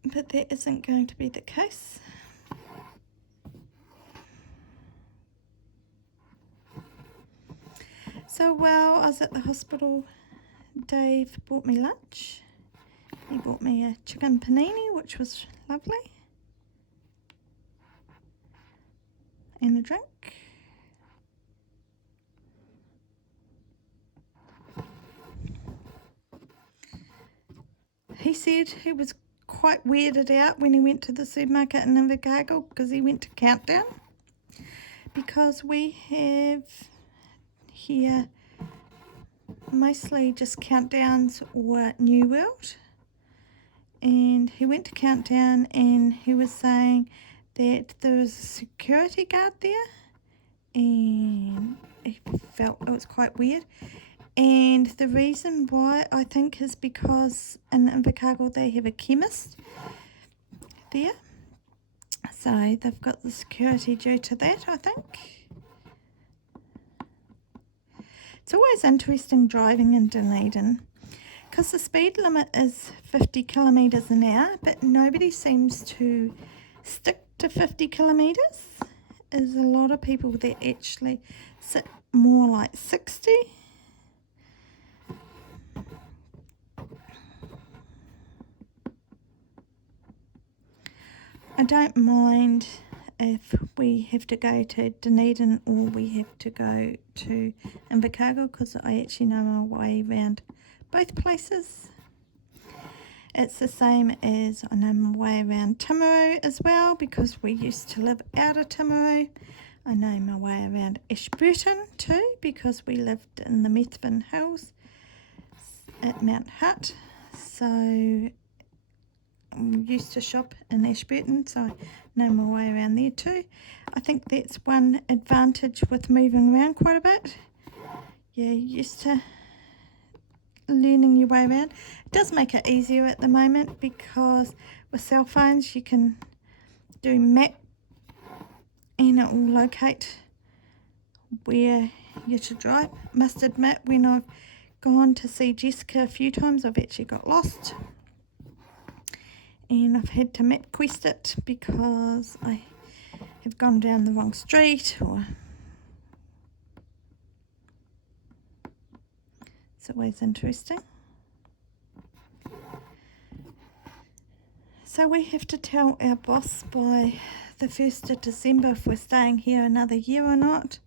but that isn't going to be the case. So while I was at the hospital, Dave bought me lunch. He bought me a chicken panini, which was lovely, and a drink. He said he was quite weirded out when he went to the supermarket in Invercargill because he went to Countdown, because we have here mostly just Countdowns or New World, and he went to Countdown and he was saying that there was a security guard there and he felt it was quite weird. And the reason why, I think, is because in Invercargill they have a chemist there, so they've got the security due to that, I think. It's always interesting driving in Dunedin because the speed limit is 50 kilometres an hour, but nobody seems to stick to 50 kilometres. There's a lot of people that actually sit more like 60. I don't mind if we have to go to Dunedin or we have to go to Invercargill, because I actually know my way around both places. It's the same as I know my way around Timaru as well, because we used to live out of Timaru. I know my way around Ashburton too, because we lived in the Methven Hills at Mount Hutt. So we used to shop in Ashburton, so I know my way around there too. I think that's one advantage with moving around quite a bit. You're used to learning your way around. It does make it easier at the moment because with cell phones you can do map and it will locate where you're to drive. Must admit, when I've gone to see Jessica a few times, I've actually got lost. And I've had to map quest it because I have gone down the wrong street, or it's always interesting. So we have to tell our boss by the 1st of December if we're staying here another year or not.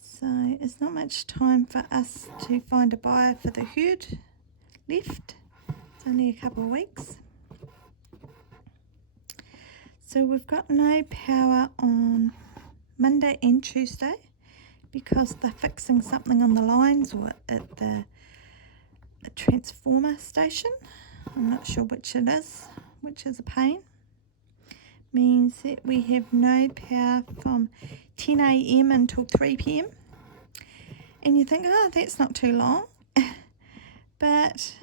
So it's not much time for us to find a buyer for the herd left. It's only a couple of weeks. So we've got no power on Monday and Tuesday because they're fixing something on the lines or at the transformer station. I'm not sure which it is, which is a pain. Means that we have no power from 10 a.m. until 3 p.m. And you think, oh, that's not too long. But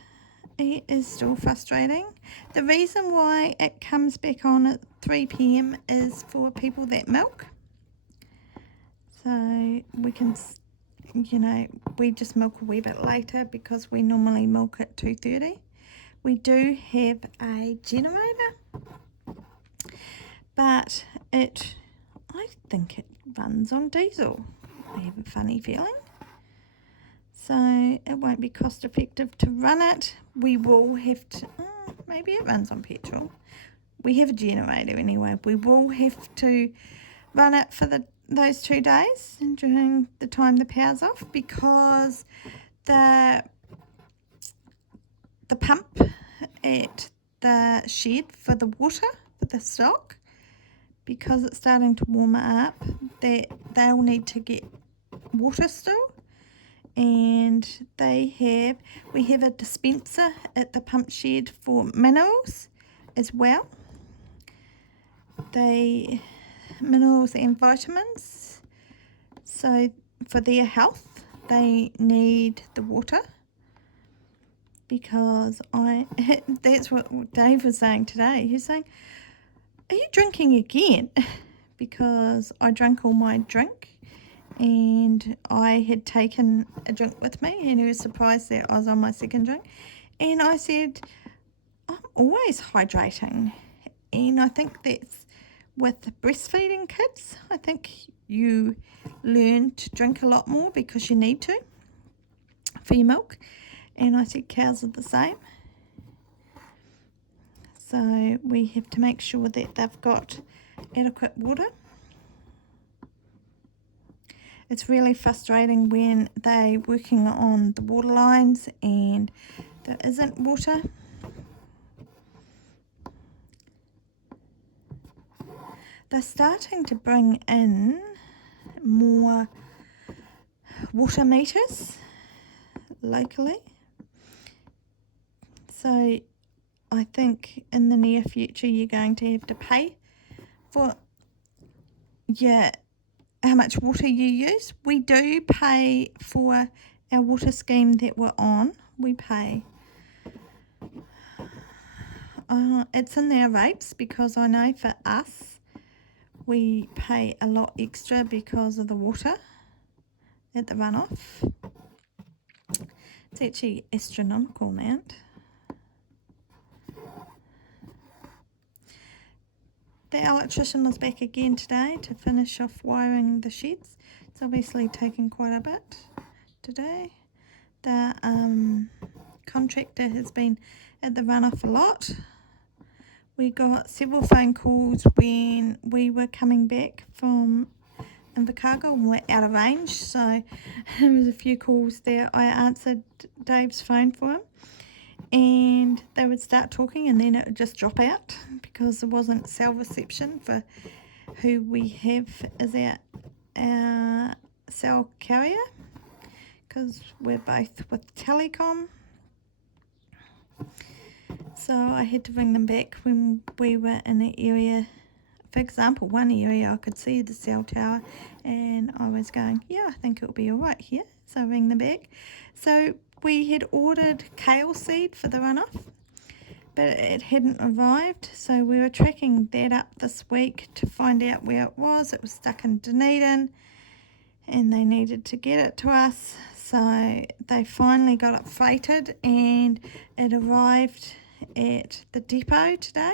it is still frustrating. The reason why it comes back on at 3 p.m. is for people that milk. So we can, we just milk a wee bit later because we normally milk at 2:30. We do have a generator, but I think it runs on diesel. I have a funny feeling. So it won't be cost effective to run it. We will have to, maybe it runs on petrol. We have a generator anyway. We will have to run it for those 2 days during the time the power's off because the pump at the shed for the water, for the stock, because it's starting to warm up, they'll need to get water still. And we have a dispenser at the pump shed for minerals as well. Minerals and vitamins. So for their health, they need the water. Because that's what Dave was saying today. He's saying, are you drinking again? Because I drank all my drink. And I had taken a drink with me and he was surprised that I was on my second drink. And I said, I'm always hydrating. And I think that's with breastfeeding kids. I think you learn to drink a lot more because you need to for your milk. And I said cows are the same. So we have to make sure that they've got adequate water. It's really frustrating when they're working on the water lines and there isn't water. They're starting to bring in more water meters locally. So I think in the near future you're going to have to pay for how much water you use. We do pay for our water scheme that we're on. We pay. It's in their rates because I know for us we pay a lot extra because of the water at the runoff. It's actually astronomical amount. The electrician was back again today to finish off wiring the sheds. It's obviously taken quite a bit today. The contractor has been at the runoff a lot. We got several phone calls when we were coming back from Invercargill and we're out of range. So there was a few calls there. I answered Dave's phone for him. And they would start talking and then it would just drop out because there wasn't cell reception for who we have as our cell carrier because we're both with telecom. So I had to bring them back when we were in an area. For example, one area I could see the cell tower and I was going, yeah, I think it'll be all right here. So I bring them back. So we had ordered kale seed for the runoff, but it hadn't arrived. So we were tracking that up this week to find out where it was. It was stuck in Dunedin and they needed to get it to us. So they finally got it freighted and it arrived at the depot today.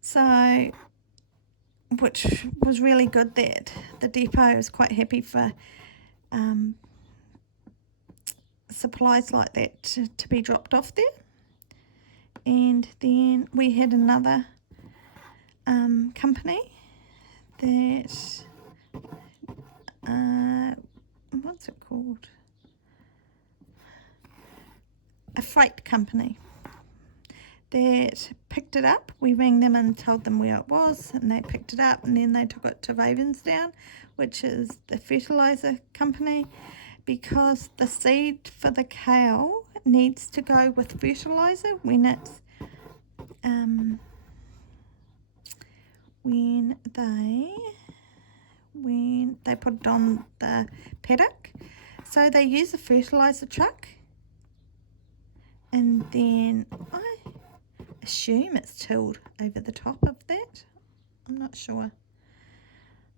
So, which was really good that the depot was quite happy for supplies like that to be dropped off there. And then we had another company that, what's it called? A freight company that picked it up. We rang them and told them where it was, and they picked it up, and then they took it to Ravensdown, which is the fertilizer company, because the seed for the kale needs to go with fertilizer when it's when they put it on the paddock. So they use a fertilizer truck, and then I assume it's tilled over the top of that. I'm not sure.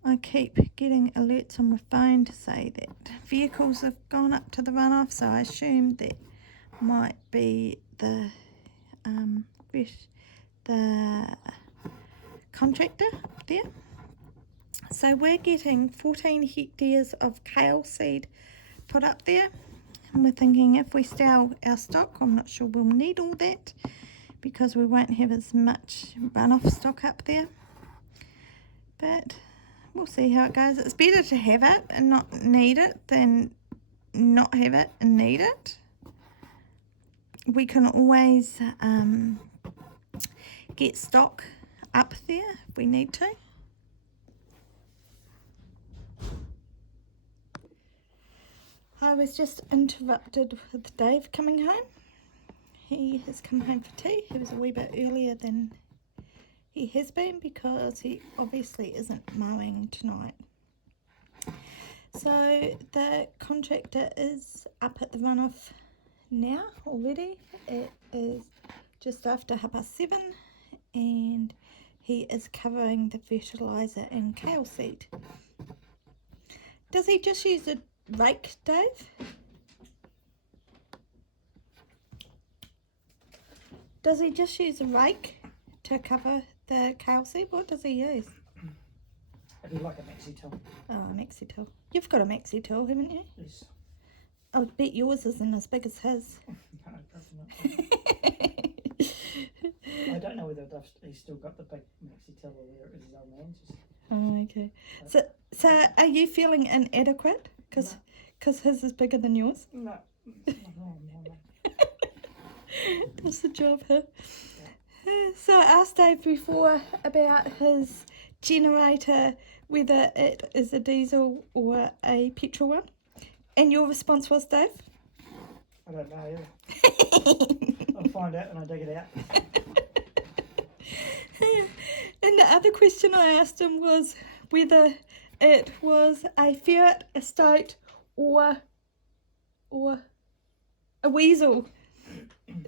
I keep getting alerts on my phone to say that vehicles have gone up to the runoff, so I assume that might be the contractor there. So we're getting 14 hectares of kale seed put up there, and we're thinking if we sell our stock, I'm not sure we'll need all that because we won't have as much runoff stock up there, but we'll see how it goes. It's better to have it and not need it than not have it and need it. We can always get stock up there if we need to. I was just interrupted with Dave coming home. He has come home for tea. He was a wee bit earlier than he has been because he obviously isn't mowing tonight. So the contractor is up at the runoff now already. It is just after 7:30, and he is covering the fertilizer and kale seed. Does he just use a rake, Dave? Does he just use a rake to cover the kale seed? What does he use? I do like a maxi till. Oh, a maxi till. You've got a maxi till, haven't you? Yes. I would bet yours isn't as big as his. No, probably not. I don't know whether he's still got the big maxi till or whether it is his old man's. Oh, okay. So are you feeling inadequate? Because his is bigger than yours? No. No. That's the job, huh? Yeah. So I asked Dave before about his generator, whether it is a diesel or a petrol one. And your response was, Dave? I don't know either. I'll find out when I dig it out. And the other question I asked him was whether it was a ferret, a stoat, or a weasel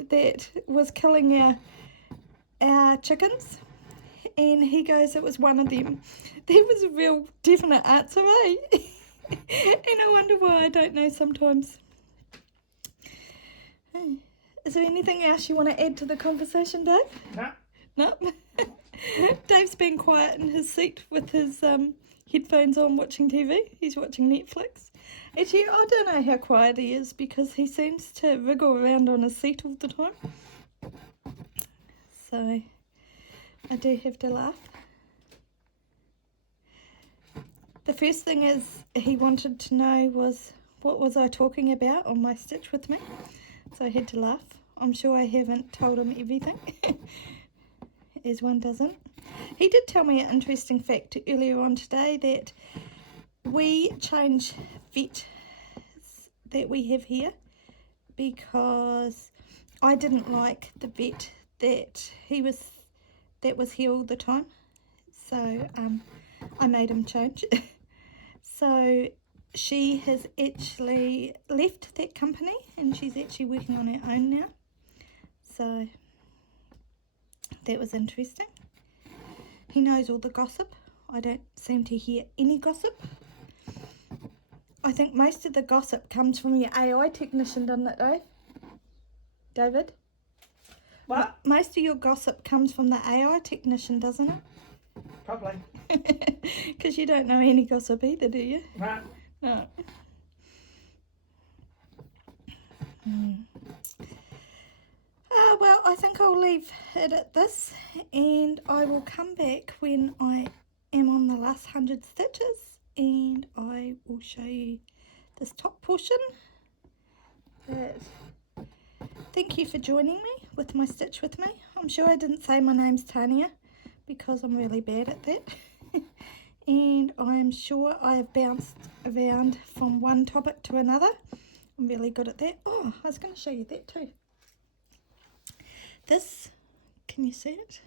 that was killing our chickens. And he goes, it was one of them. There was a real definite answer, eh? And I wonder why I don't know sometimes. Is there anything else you want to add to the conversation, Dave? No. Dave's been quiet in his seat with his headphones on watching TV. He's watching Netflix. Actually, I don't know how quiet he is because he seems to wriggle around on his seat all the time. So I do have to laugh. The first thing is he wanted to know was what was I talking about on my stitch with me. So I had to laugh. I'm sure I haven't told him everything, as one doesn't. He did tell me an interesting fact earlier on today that we change vets that we have here because I didn't like the vet that was here all the time. So I made him change. So she has actually left that company and she's actually working on her own now. So that was interesting. He knows all the gossip. I don't seem to hear any gossip. I think most of the gossip comes from your AI technician, doesn't it, Dave? David? What? Most of your gossip comes from the AI technician, doesn't it? Probably. Because you don't know any gossip either, do you? Right. No. Oh well, I think I'll leave it at this, and I will come back when I am on the last 100 stitches, and I will show you this top portion. But thank you for joining me with my Stitch With Me. I'm sure I didn't say my name's Tania because I'm really bad at that. And I'm sure I have bounced around from one topic to another. I'm really good at that. Oh, I was going to show you that too. This, can you see it?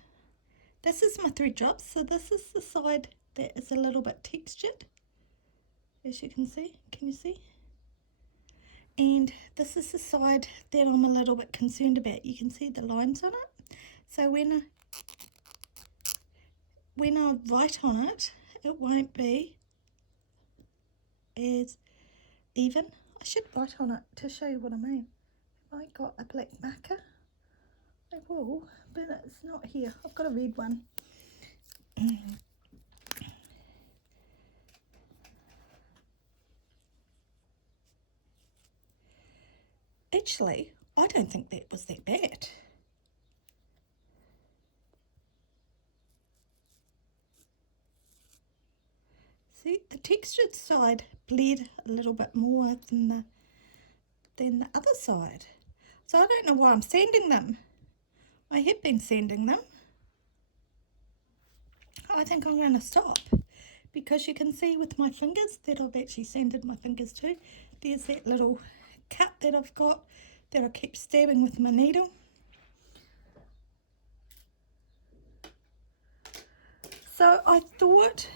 This is my thread drops. So this is the side that is a little bit textured, as you can see. Can you see? And this is the side that I'm a little bit concerned about. You can see the lines on it. So when I write on it, it won't be as even. I should write on it to show you what I mean. If I got a black marker, I will, but it's not here. I've got a red one. Actually, I don't think that was that bad. See, the textured side bled a little bit more than the other side. So I don't know why I'm sanding them. I have been sanding them. I think I'm going to stop because you can see with my fingers that I've actually sanded my fingers too. There's that little cut that I've got that I keep stabbing with my needle. So I thought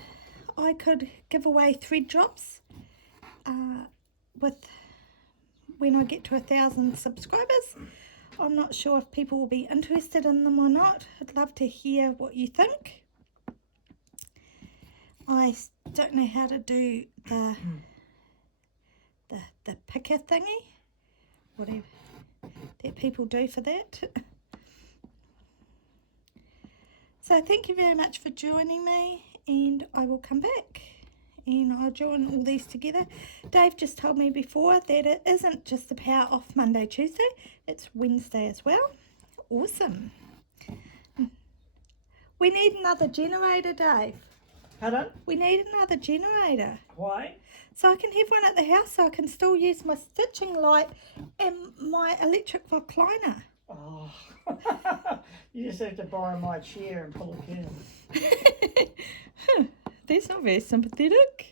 I could give away thread drops with when I get to 1,000 subscribers. I'm not sure if people will be interested in them or not. I'd love to hear what you think. I don't know how to do the picker thingy, whatever that people do for that. So thank you very much for joining me, and I will come back and I'll join all these together. Dave just told me before that it isn't just the power off Monday, Tuesday, it's Wednesday as well. Awesome. We need another generator, Dave. Pardon? We need another generator. Why? So I can have one at the house so I can still use my stitching light and my electric recliner. Oh, you just have to borrow my chair and pull a curtain. That's not very sympathetic.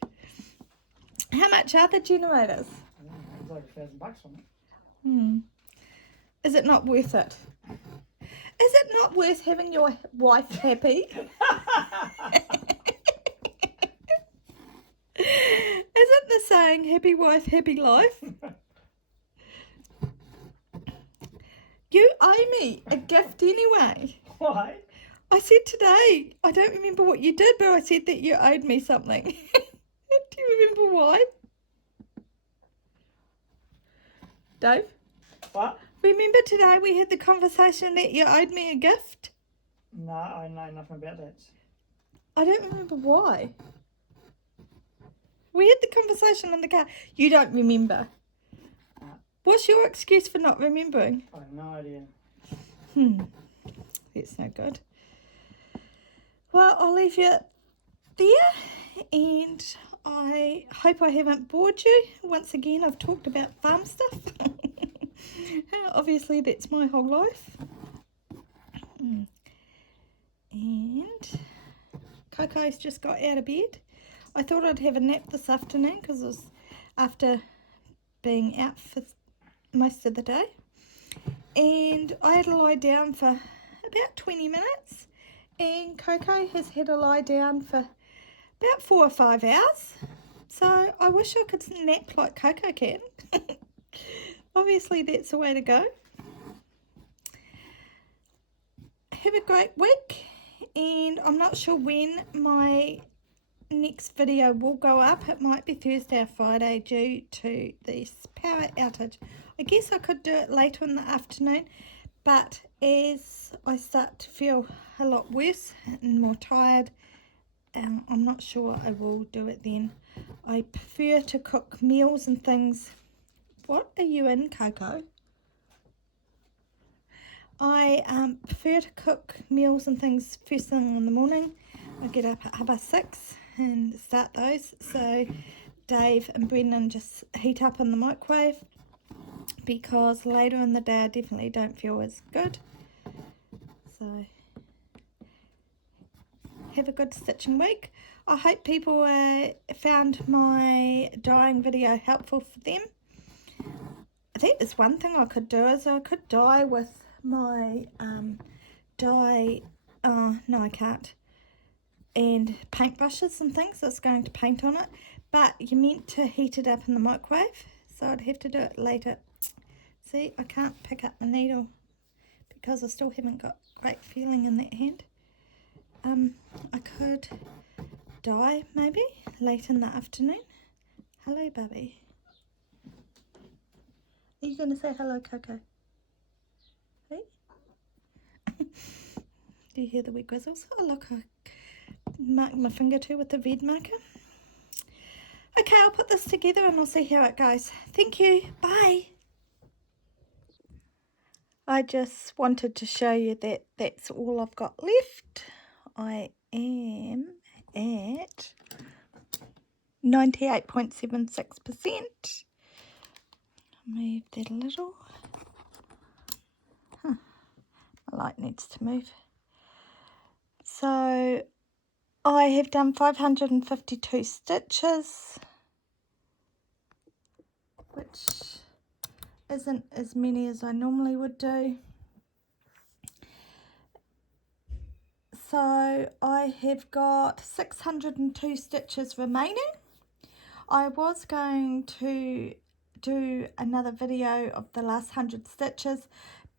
How much are the generators? I don't know, it's like $1,000 on it. Is it not worth it? Is it not worth having your wife happy? Isn't the saying happy wife, happy life? You owe me a gift anyway. Why? I said today, I don't remember what you did, but I said that you owed me something. Do you remember why? Dave? What? Remember today we had the conversation that you owed me a gift? No, I know nothing about that. I don't remember why. We had the conversation in the car. You don't remember. What's your excuse for not remembering? I have no idea. That's no good. Well, I'll leave you there, and I hope I haven't bored you. Once again, I've talked about farm stuff. Obviously, that's my whole life. And Coco's just got out of bed. I thought I'd have a nap this afternoon because it was after being out for most of the day. And I had to lie down for about 20 minutes. And Coco has had to lie down for about 4 or 5 hours. So I wish I could nap like Coco can. Obviously, that's the way to go. Have a great week. And I'm not sure when my next video will go up. It might be Thursday or Friday due to this power outage. I guess I could do it later in the afternoon, but as I start to feel a lot worse and more tired, I'm not sure I will do it then. I prefer to cook meals and things. What are you in, Coco? I prefer to cook meals and things first thing in the morning. I get up at 6:30 and start those. So Dave and Brendan just heat up in the microwave, because later in the day I definitely don't feel as good. So have a good stitching week. I hope people found my dyeing video helpful for them. I think there's one thing I could do is I could dye with my no I can't, and paintbrushes and things that's going to paint on it, but you're meant to heat it up in the microwave, so I'd have to do it later. See, I can't pick up my needle because I still haven't got great feeling in that hand. I could dye maybe late in the afternoon. Hello, Bubby. Are you going to say hello, Coco? Hey? Do you hear the wee grizzles? Oh, look, I marked my finger too with the red marker. Okay, I'll put this together and I'll see how it goes. Thank you. Bye. I just wanted to show you that that's all I've got left. I am at 98.76%. Move that a little. My light needs to move. So I have done 552 stitches, which isn't as many as I normally would do. So I have got 602 stitches remaining. I was going to do another video of the last 100 stitches,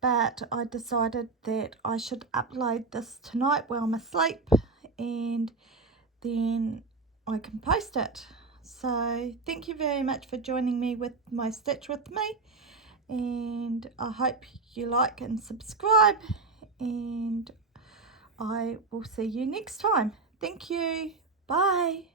but I decided that I should upload this tonight while I'm asleep, and then I can post it. So thank you very much for joining me with my stitch with me, and I hope you like and subscribe, and I will see you next time. Thank you. Bye.